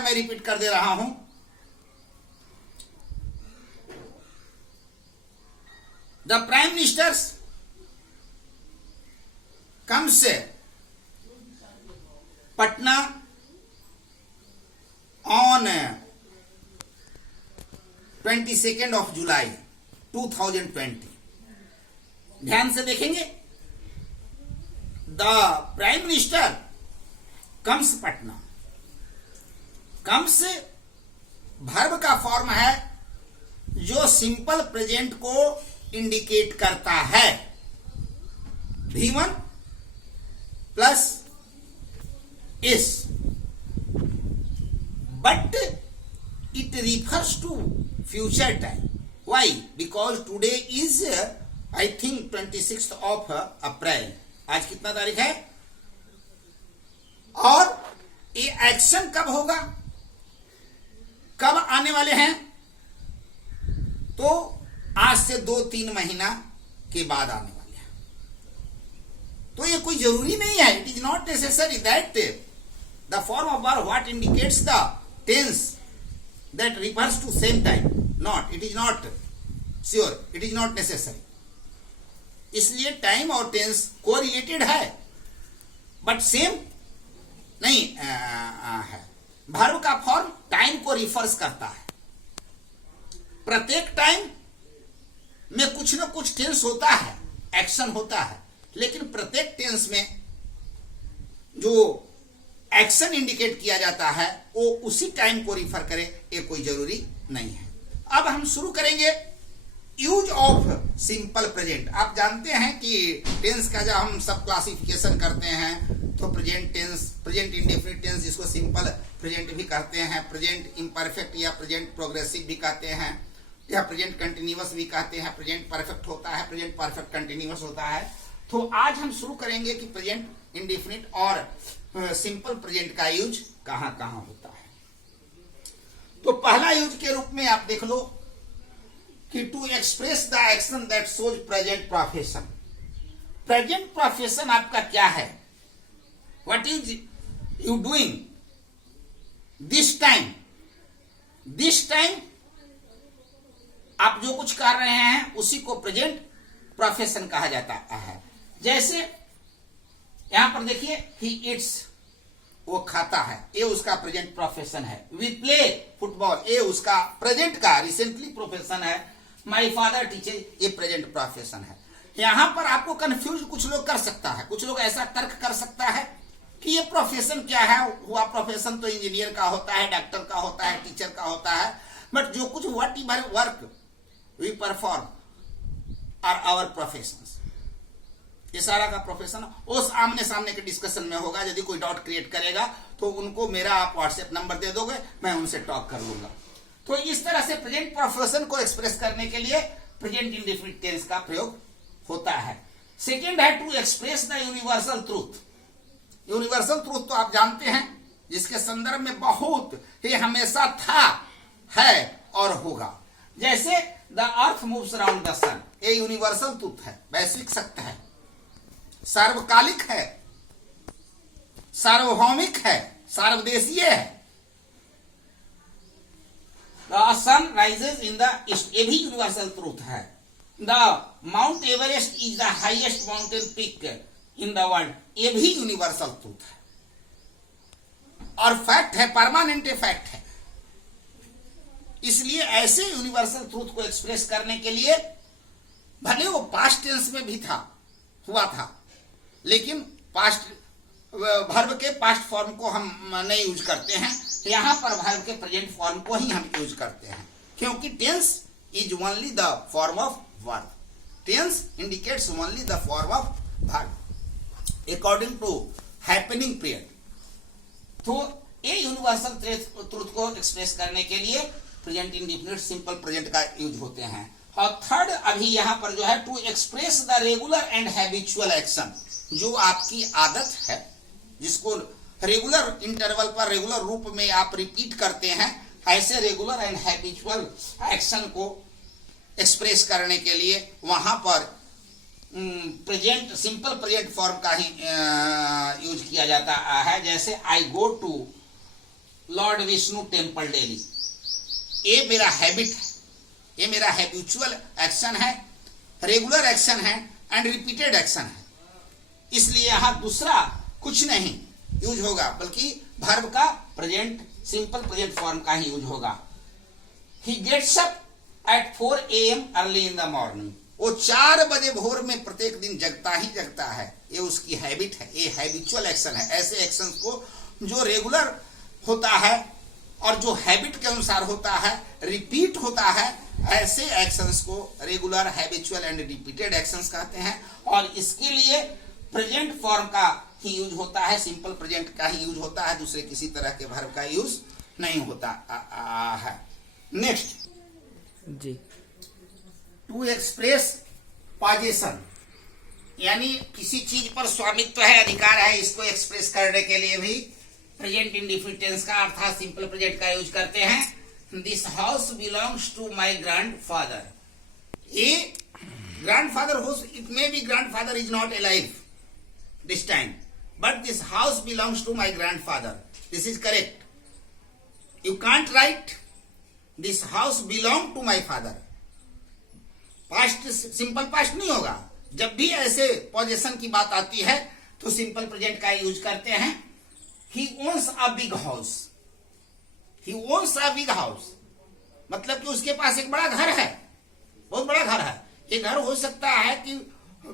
बार मैं रिपीट कर दे रहा हूं, the prime minister comes Patna on 22 of July 2020। ध्यान से देखेंगे, the prime minister comes Patna. Comes verb का फॉर्म है जो सिंपल प्रेजेंट को इंडिकेट करता है। V1 प्लस इस, but it refers to future time. Why? Because today is I think 26th of April। आज कितना तारीख है? और ये एक्शन कब होगा, कब आने वाले हैं? तो आज से 2-3 महीना के बाद आने वाले हैं। तो ये कोई जरूरी नहीं है, it is not necessary that the form of verb what indicates the tense that refers to same time, not, it is not sure, it is not necessary। इसलिए टाइम और टेंस को रिलेटेड है बट सेम नहीं है। Verb का form time को refers करता है। प्रत्येक टाइम में कुछ ना कुछ टेंस होता है, एक्शन होता है, लेकिन प्रत्येक टेंस में जो एक्शन इंडिकेट किया जाता है वो उसी टाइम को रिफर करे, ये कोई जरूरी नहीं है। अब हम शुरू करेंगे यूज ऑफ सिंपल प्रेजेंट। आप जानते हैं कि टेंस का जब हम सब क्लासिफिकेशन करते हैं तो present tense, present indefinite tense जिसको सिंपल प्रेजेंट भी कहते हैं, प्रेजेंट इम्परफेक्ट या प्रेजेंट प्रोग्रेसिव भी कहते हैं, या प्रेजेंट कंटिन्यूअस भी कहते हैं, प्रेजेंट परफेक्ट होता है, प्रेजेंट परफेक्ट कंटिन्यूअस होता है। तो आज हम शुरू करेंगे कि प्रेजेंट इंडेफिनिट और सिंपल प्रेजेंट का यूज कहां कहां होता है। तो पहला यूज के रूप में आप देख लो कि to express the action that shows present profession. Present profession आपका क्या है? What is you doing this time. This time आप जो कुछ कर रहे हैं उसी को प्रेजेंट प्रोफेशन कहा जाता है। जैसे यहां पर देखिए ही इट्स, वो खाता है, ये उसका प्रेजेंट प्रोफेशन है। वी प्ले फुटबॉल, ये उसका प्रेजेंट का रिसेंटली प्रोफेशन है। माय फादर टीचर, ये प्रेजेंट प्रोफेशन है। यहां पर आपको कंफ्यूज कुछ लोग कर सकता है, कुछ लोग ऐसा तर्क कर सकता है कि ये प्रोफेशन क्या है, हुआ प्रोफेशन तो इंजीनियर का होता है, डॉक्टर का होता है, टीचर का होता है, बट जो कुछ whatever work we perform are our professions, ये सारा का प्रोफेशन उस आमने सामने के डिस्कशन में होगा। यदि कोई डाउट क्रिएट करेगा तो उनको मेरा आप व्हाट्सएप नंबर दे दोगे, मैं उनसे टॉक कर लूंगा। तो इस तरह से प्रेजेंट प्रोफेशन को एक्सप्रेस करने के लिए प्रेजेंट इंडेफिनिट टेंस का प्रयोग होता है। सेकेंड है to express the universal truth. Universal truth तो आप जानते हैं, जिसके संदर्भ में बहुत ही हमेशा था, है और होगा। जैसे the earth moves around the sun, ये यूनिवर्सल ट्रूथ है, वैश्विक सत्य है, सार्वकालिक है, सार्वभौमिक है, सार्वदेशीय है। The sun rises in the east, ये भी यूनिवर्सल ट्रूथ है। The Mount Everest is the highest mountain peak in the world, ये भी यूनिवर्सल ट्रूथ है और फैक्ट है, परमानेंट फैक्ट है। इसलिए ऐसे यूनिवर्सल ट्रूथ को एक्सप्रेस करने के लिए भले वो पास्ट टेंस में भी था, हुआ था, लेकिन पास्ट वर्ब के पास्ट फॉर्म को हम नहीं यूज करते हैं, यहां पर वर्ब के प्रेजेंट फॉर्म को ही हम यूज करते हैं, क्योंकि tense is only the form of verb. Tense indicates only the form of verb according to happening period. तो ये यूनिवर्सल ट्रूथ को एक्सप्रेस करने के लिए प्रेजेंट इंडेफिनिट सिंपल प्रेजेंट का यूज होते हैं। और थर्ड अभी यहां पर जो है to express the regular and habitual action, जो आपकी आदत है, जिसको रेगुलर इंटरवल पर रेगुलर रूप में आप रिपीट करते हैं, ऐसे रेगुलर एंड हैबिचुअल एक्शन को एक्सप्रेस करने के लिए वहां पर प्रेजेंट सिंपल प्रेजेंट फॉर्म का ही यूज किया जाता है। जैसे I go to lord Vishnu temple daily. ये मेरा हैबिट है, ये मेरा हैबिचुअल एक्शन है, रेगुलर एक्शन है एंड रिपीटेड एक्शन है। इसलिए यहां दूसरा कुछ नहीं यूज होगा, बल्कि वर्ब का प्रेजेंट सिंपल प्रेजेंट फॉर्म का ही यूज होगा। He gets up at 4 AM early in the morning. वो 4 बजे भोर में प्रत्येक दिन जगता ही जगता है। ये उसकी हैबिट है, ये हैबिचुअल एक्शन है। ऐसे एक्शन को जो रेगुलर होता है और जो हैबिट के अनुसार होता है, रिपीट होता है, ऐसे एक्शंस को regular, habitual and repeated actions कहते हैं। और इसके लिए प्रेजेंट फॉर्म का ही यूज होता है, सिंपल प्रेजेंट का ही यूज होता है, दूसरे किसी तरह के वर्ब का यूज नहीं होता है। नेक्स्ट जी, टू एक्सप्रेस पॉजेशन, यानी किसी चीज पर स्वामित्व है, अधिकार है, इसको एक्सप्रेस करने के लिए भी प्रेजेंट इंडेफिनिट टेंस का अर्थात सिंपल प्रेजेंट का यूज करते हैं। This house belongs to my grandfather. ये ग्रैंडफादर हो, it may be grandfather is not alive this time, but this house belongs to my grandfather. This is correct. You can't write this house belonged to my father. Past simple past नहीं होगा। जब भी ऐसे possession की बात आती है तो सिंपल प्रेजेंट का यूज करते हैं। He owns a big house. He owns a big house, मतलब कि उसके पास एक बड़ा घर है, बहुत बड़ा घर है। ये घर हो सकता है कि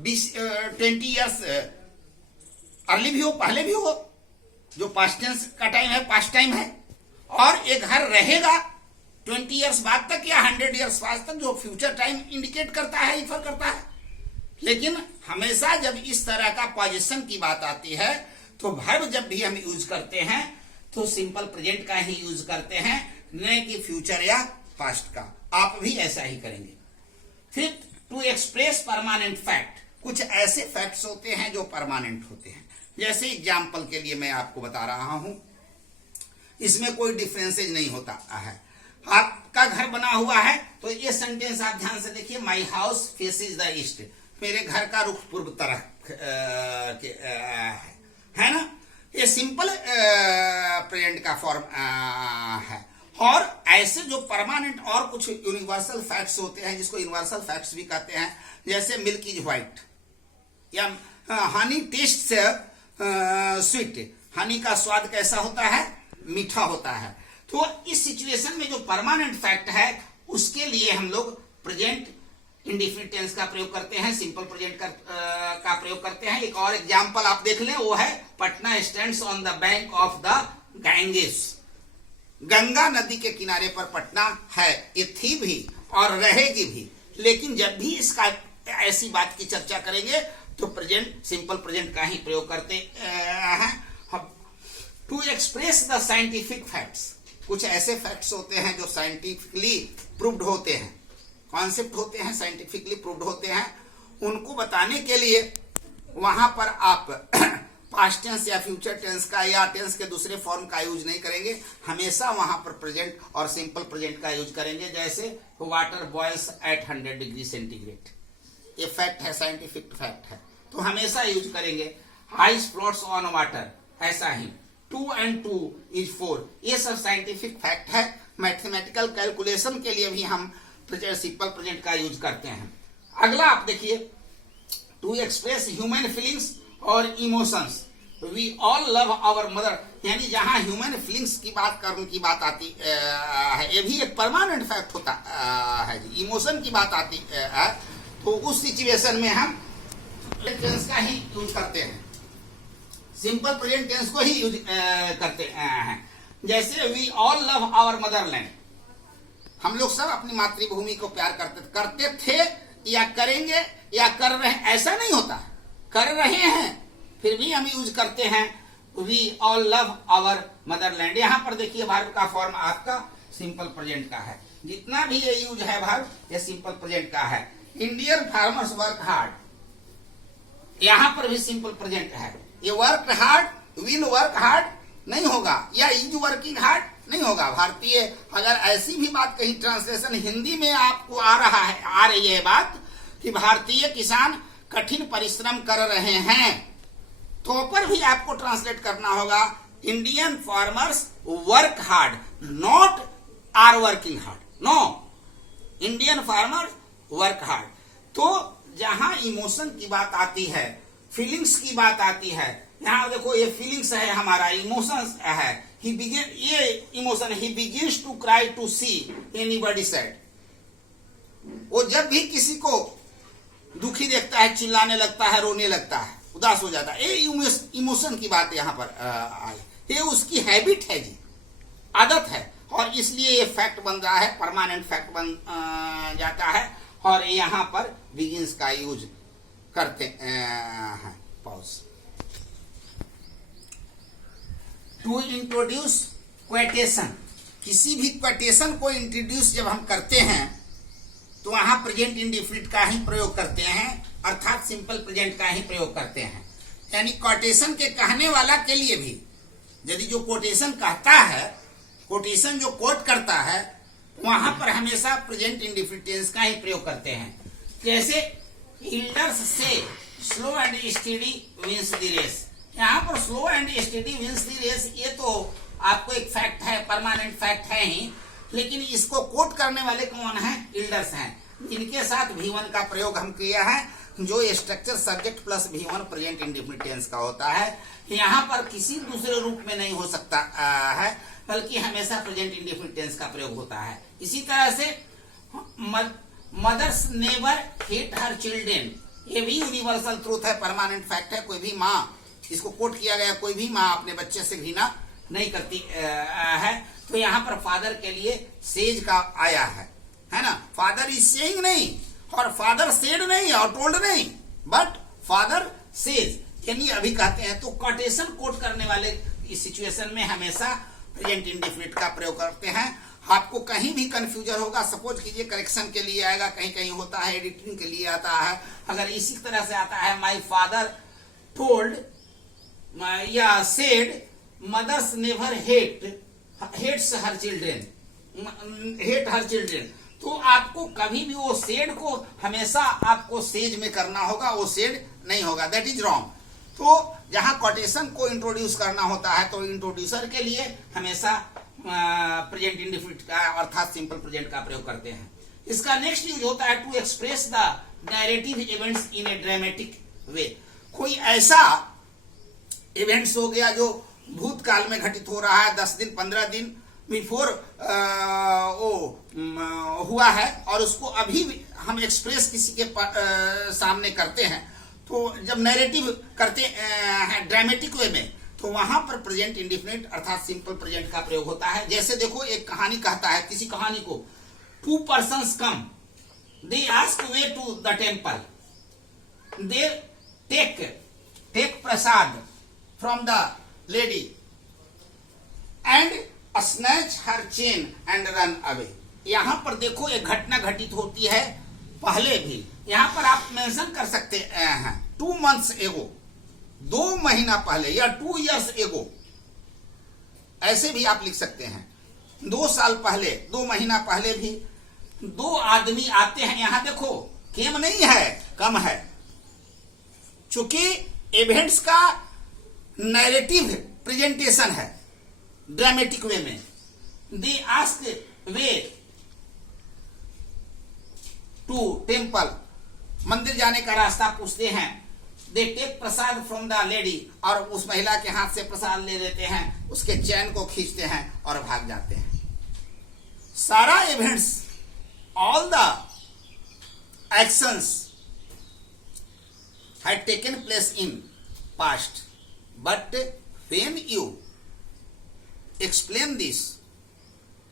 20 ईयर्स अर्ली भी हो, पहले भी हो, जो पास्ट टेंस का टाइम है, पास्ट टाइम है। और ये घर रहेगा 20 ईयर्स बाद तक या 100 ईयर्स बाद तक, जो फ्यूचर टाइम इंडिकेट करता है, रिफर करता है। लेकिन हमेशा जब इस तरह का पोजीशन की बात आती है तो वर्ब जब भी हम यूज करते हैं तो सिंपल प्रेजेंट का ही यूज करते हैं, न कि फ्यूचर या पास्ट का। आप भी ऐसा ही करेंगे। फिर टू एक्सप्रेस परमानेंट फैक्ट, कुछ ऐसे फैक्ट्स होते हैं जो परमानेंट होते हैं। जैसे एग्जाम्पल के लिए मैं आपको बता रहा हूं, इसमें कोई डिफरेंसेज नहीं होता है। आपका घर बना हुआ है तो ये सेंटेंस आप ध्यान से देखिए, my house faces the east, मेरे घर का रुख पूर्व तरफ है ना। ये सिंपल प्रेजेंट का फॉर्म है। और ऐसे जो परमानेंट और कुछ यूनिवर्सल फैक्ट्स होते हैं, जिसको यूनिवर्सल फैक्ट्स भी कहते हैं, जैसे मिल्क इज व्हाइट या हनी टेस्ट स्वीट, हनी का स्वाद कैसा होता है, मीठा होता है। तो इस सिचुएशन में जो परमानेंट फैक्ट है उसके लिए हम लोग प्रेजेंट इंडेफिनिट टेंस का प्रयोग करते हैं, सिंपल प्रेजेंट का प्रयोग करते हैं। एक और एग्जांपल आप देख लें, वो है Patna stands on the bank of the Ganges. Ganga नदी के किनारे पर पटना है, ये थी भी और रहेगी भी। लेकिन जब भी इसका ऐसी बात की चर्चा करेंगे तो प्रेजेंट, सिंपल प्रेजेंट का ही प्रयोग करते हैं। To express the scientific facts, कुछ ऐसे फैक्ट्स होते हैं जो साइंटिफिकली प्रूव्ड होते हैं, कॉन्सेप्ट होते हैं, साइंटिफिकली प्रूव्ड होते हैं। उनको बताने के लिए वहां पर आप पास्ट टेंस या फ्यूचर टेंस का या टेंस के दूसरे फॉर्म का यूज नहीं करेंगे, हमेशा वहां पर प्रेजेंट और सिंपल प्रेजेंट का यूज करेंगे। जैसे water boils at 100 degree centigrade, ये फैक्ट है, साइंटिफिक फैक्ट है, तो हमेशा यूज करेंगे। आइस फ्लोट्स ऑन वाटर, ऐसा ही 2 and 2 is 4, ये सब साइंटिफिक फैक्ट है। मैथमेटिकल कैलकुलेशन के लिए भी हम सिंपल प्रेजेंट का यूज करते हैं। अगला आप देखिए, टू एक्सप्रेस ह्यूमन फीलिंग्स और emotions, we all love our mother, यानी जहां ह्यूमन फीलिंग्स की बात करने की बात आती है, ये भी एक परमानेंट फैक्ट होता है। इमोशन की बात आती है तो उस सिचुएशन में हम टेंस का ही यूज करते हैं, सिंपल प्रेजेंट टेंस को ही यूज करते हैं। जैसे we all love our motherland, हम लोग सब अपनी मातृभूमि को प्यार करते थे या करेंगे या कर रहे हैं, ऐसा नहीं होता, कर रहे हैं फिर भी हम यूज करते हैं we all love our motherland. यहां पर देखिए वर्ब का फॉर्म आपका सिंपल प्रेजेंट का है, जितना भी ये यूज है वर्ब ये सिंपल प्रेजेंट का है। इंडियन फार्मर्स वर्क हार्ड, यहां पर भी सिंपल प्रेजेंट है। ये work hard, will work hard नहीं होगा या इज वर्किंग हार्ड नहीं होगा। भारतीय अगर ऐसी भी बात कहीं ट्रांसलेशन हिंदी में आपको आ रही है बात कि भारतीय किसान कठिन परिश्रम कर रहे हैं, तो पर भी आपको ट्रांसलेट करना होगा Indian farmers work hard, not are working hard, no, Indian farmers work hard. तो जहां इमोशन की बात आती है, फीलिंग्स की बात आती है, यहां देखो ये फीलिंग्स है, हमारा इमोशंस है, ये emotion, he begins to cry to see anybody sad. वो जब भी किसी को दुखी देखता है चिल्लाने लगता है, रोने लगता है, उदास हो जाता है। ये इमोशन की बात यहां पर आई, ये उसकी हैबिट है जी, आदत है, और इसलिए ये फैक्ट बन रहा है, परमानेंट फैक्ट बन जाता है। और यहां पर बिगिंस का यूज करते हैं। पॉज। टू इंट्रोड्यूस क्वेटेशन, किसी भी क्वेटेशन को इंट्रोड्यूस जब हम करते हैं तो वहां प्रेजेंट इंडेफिनिट का ही प्रयोग करते हैं, अर्थात सिंपल प्रेजेंट का ही प्रयोग करते हैं। यानी कोटेशन के कहने वाला के लिए भी, यदि जो कोटेशन कहता है, कोटेशन जो कोट करता है, वहां पर हमेशा प्रेजेंट इंडेफिनिट टेंस का ही प्रयोग करते हैं। जैसे इल्डर्स से slow and steady wins the race, यहाँ पर slow and steady wins the race, ये तो आपको एक फैक्ट है, परमानेंट फैक्ट है ही, लेकिन इसको कोट करने वाले कौन है? इल्डर्स हैं। इनके साथ V1 का प्रयोग हम किया है, जो structure subject plus V1 present indefinite tense का होता है। यहाँ पर किसी दूसरे रूप में नहीं हो सकता है, बल्कि हमेशा प्रेजेंट इंडेफिनिट टेंस का प्रयोग होता है। इसी तरह से mothers never hate her children, ये भी यूनिवर्सल ट्रूथ है, परमानेंट फैक्ट है। कोई भी माँ, इसको कोट किया गया, कोई भी माँ अपने बच्चे से घृणा नहीं करती है। तो यहाँ पर फादर के लिए सेज का आया है ना। फादर इज सेइंग नहीं, और फादर सेड नहीं, और टोल्ड नहीं, बट फादर सेज, यानी अभी कहते हैं। तो कोटेशन कोट करने वाले इस सिचुएशन में हमेशा प्रेजेंट इंडेफिनिट का प्रयोग करते हैं। आपको कहीं भी कंफ्यूजन होगा, सपोज कीजिए करेक्शन के लिए आएगा, कहीं कहीं होता है एडिटिंग के लिए आता है। अगर इसी तरह से आता है माई फादर टोल्ड या said mothers never hates her children, hate her children, तो आपको कभी भी वो सेड को हमेशा आपको सेज में करना होगा, वो सेड नहीं होगा, दैट इज रॉन्ग। तो जहां कोटेशन को इंट्रोड्यूस करना होता है तो इंट्रोड्यूसर के लिए हमेशा प्रेजेंट इंडेफिनिट का अर्थात सिंपल प्रेजेंट का प्रयोग करते हैं। इसका नेक्स्ट यूज होता है to express the narrative events in a dramatic way. कोई ऐसा इवेंट्स हो गया जो भूतकाल में घटित हो रहा है, 10 दिन 15 दिन बिफोर हुआ है, और उसको अभी हम एक्सप्रेस किसी के सामने करते हैं। तो जब नैरेटिव करते हैं ड्रामेटिक वे में, तो वहां पर प्रेजेंट इंडेफिनिट अर्थात सिंपल प्रेजेंट का प्रयोग होता है। जैसे देखो, एक कहानी कहता है, किसी कहानी को, 2 persons come, they ask way to the temple, they take prasad from the lady and snatch her chain and run away. यहां पर देखो एक घटना घटित होती है पहले भी, यहां पर आप मेंशन कर सकते हैं 2 months एगो, 2 महीना पहले, या 2 years एगो, ऐसे भी आप लिख सकते हैं। 2 साल पहले, 2 महीना पहले भी 2 आदमी आते हैं। यहां देखो केम नहीं है, कम है, चूंकि इवेंट्स का नैरेटिव प्रेजेंटेशन है ड्रामेटिक वे में। They ask way to temple, मंदिर जाने का रास्ता पूछते हैं। They take prasad from the lady, और उस महिला के हाथ से प्रसाद ले लेते हैं, उसके चैन को खींचते हैं और भाग जाते हैं। सारा events, all the actions had taken place in past, but when you explain this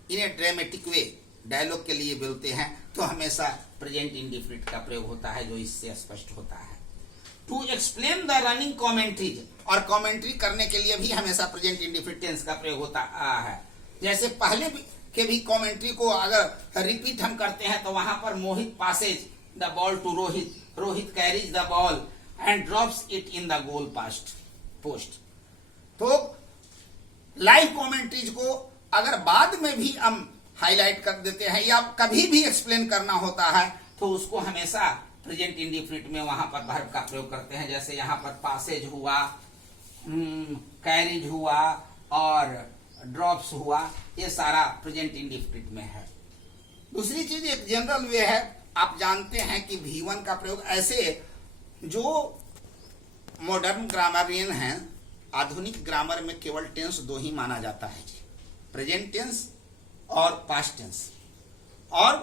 in a dramatic way, dialogue के लिए बोलते हैं, तो हमेशा प्रेजेंट इंडेफिनिट का प्रयोग होता है, जो इससे स्पष्ट होता है। To explain the running commentaries, और कॉमेंट्री करने के लिए भी हमेशा प्रेजेंट इंडेफिनिट टेंस का प्रयोग होता है। जैसे पहले के भी कॉमेंट्री को अगर रिपीट हम करते हैं, तो वहां पर Mohit passes the ball to Rohit, Rohit carries the ball and drops it in the goal post. तो लाइव कमेंट्रीज को अगर बाद में भी हम हाईलाइट कर देते हैं या कभी भी एक्सप्लेन करना होता है, तो उसको हमेशा प्रेजेंट इंडेफिनिट में वहां पर वर्ब का प्रयोग करते हैं। जैसे यहाँ पर पासेज हुआ, कैरिज हुआ, और ड्रॉप्स हुआ, ये सारा प्रेजेंट इंडिफिनिट में है। दूसरी चीज एक जनरल वे है, आप जानते हैं कि V1 का प्रयोग ऐसे जो मॉडर्न ग्रामरियन हैं, आधुनिक ग्रामर में केवल टेंस दो ही माना जाता है जी, प्रेजेंट टेंस और पास्ट टेंस। और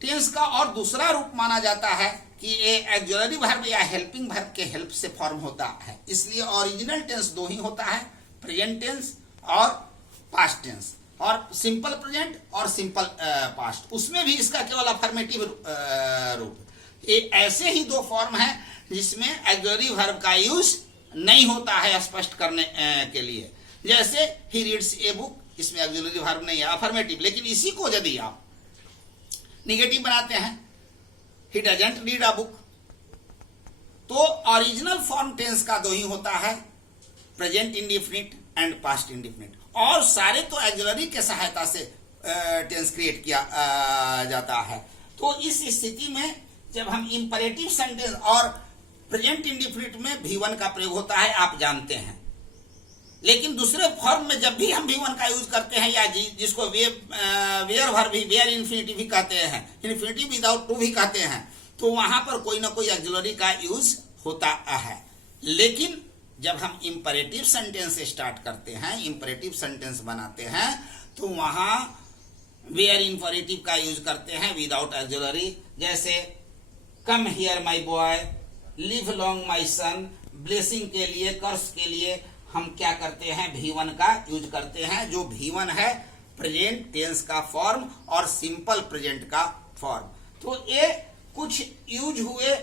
टेंस का और दूसरा रूप माना जाता है कि ये ऑक्सिलरी वर्ब या हेल्पिंग वर्ब के हेल्प से फॉर्म होता है, इसलिए ओरिजिनल टेंस दो ही होता है, प्रेजेंट टेंस और पास्ट टेंस, और सिंपल प्रेजेंट और सिंपल पास्ट। उसमें भी इसका केवल अफर्मेटिव रूप। ये ऐसे ही दो फॉर्म है जिसमें ऑक्सिलरी वर्ब का यूज नहीं होता है स्पष्ट करने के लिए। जैसे ही रीड्स ए बुक, इसमें ऑक्सिलरी वर्ब नहीं है, अफर्मेटिव। लेकिन इसी को यदि आप निगेटिव बनाते हैं, he doesn't read a book, तो ओरिजिनल फॉर्म टेंस का दो ही होता है, present indefinite and past indefinite. और सारे तो ऑक्सिलरी के सहायता से टेंस क्रिएट किया जाता है। तो इस स्थिति में जब हम इंपरेटिव सेंटेंस और प्रेजेंट इंडिफिनिट में V1 का प्रयोग होता है, आप जानते हैं। लेकिन दूसरे फॉर्म में जब भी हम V1 का यूज करते हैं, या जिसको वेयर वर्ब भी, वेयर इन्फिनिटिव भी कहते हैं, इन्फिनिटिव विदाउट टू भी कहते हैं, तो वहां पर कोई ना कोई ऑक्सिलरी का यूज होता है। लेकिन जब हम इंपरेटिव सेंटेंस से स्टार्ट करते हैं, इंपरेटिव सेंटेंस बनाते हैं, तो वहां वेयर इंपरेटिव का यूज करते हैं विदाउट ऑक्सिलरी। जैसे come here my boy, live long my son, blessing के लिए, कर्स के लिए हम क्या करते हैं, V1 का यूज करते हैं, जो V1 है प्रेजेंट टेंस का फॉर्म और सिंपल प्रेजेंट का फॉर्म। तो ये कुछ यूज हुए,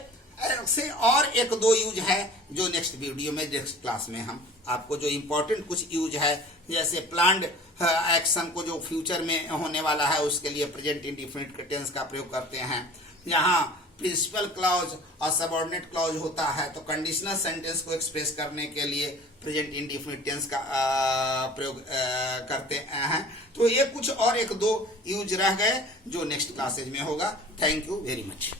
से और एक दो यूज है जो नेक्स्ट वीडियो में, नेक्स्ट क्लास में हम आपको जो इंपॉर्टेंट कुछ यूज है, जैसे प्लान्ड एक्शन को जो फ्यूचर में होने वाला है उसके लिए प्रेजेंट इंडिफिनिट टेंस का प्रयोग करते हैं। यहाँ प्रिंसिपल क्लॉज और सबऑर्डिनेट क्लॉज होता है, तो कंडीशनल सेंटेंस को एक्सप्रेस करने के लिए प्रेजेंट इंडिफिनिट टेंस का प्रयोग करते हैं। तो ये कुछ और एक दो यूज रह गए जो नेक्स्ट क्लासेज में होगा। Thank you very much.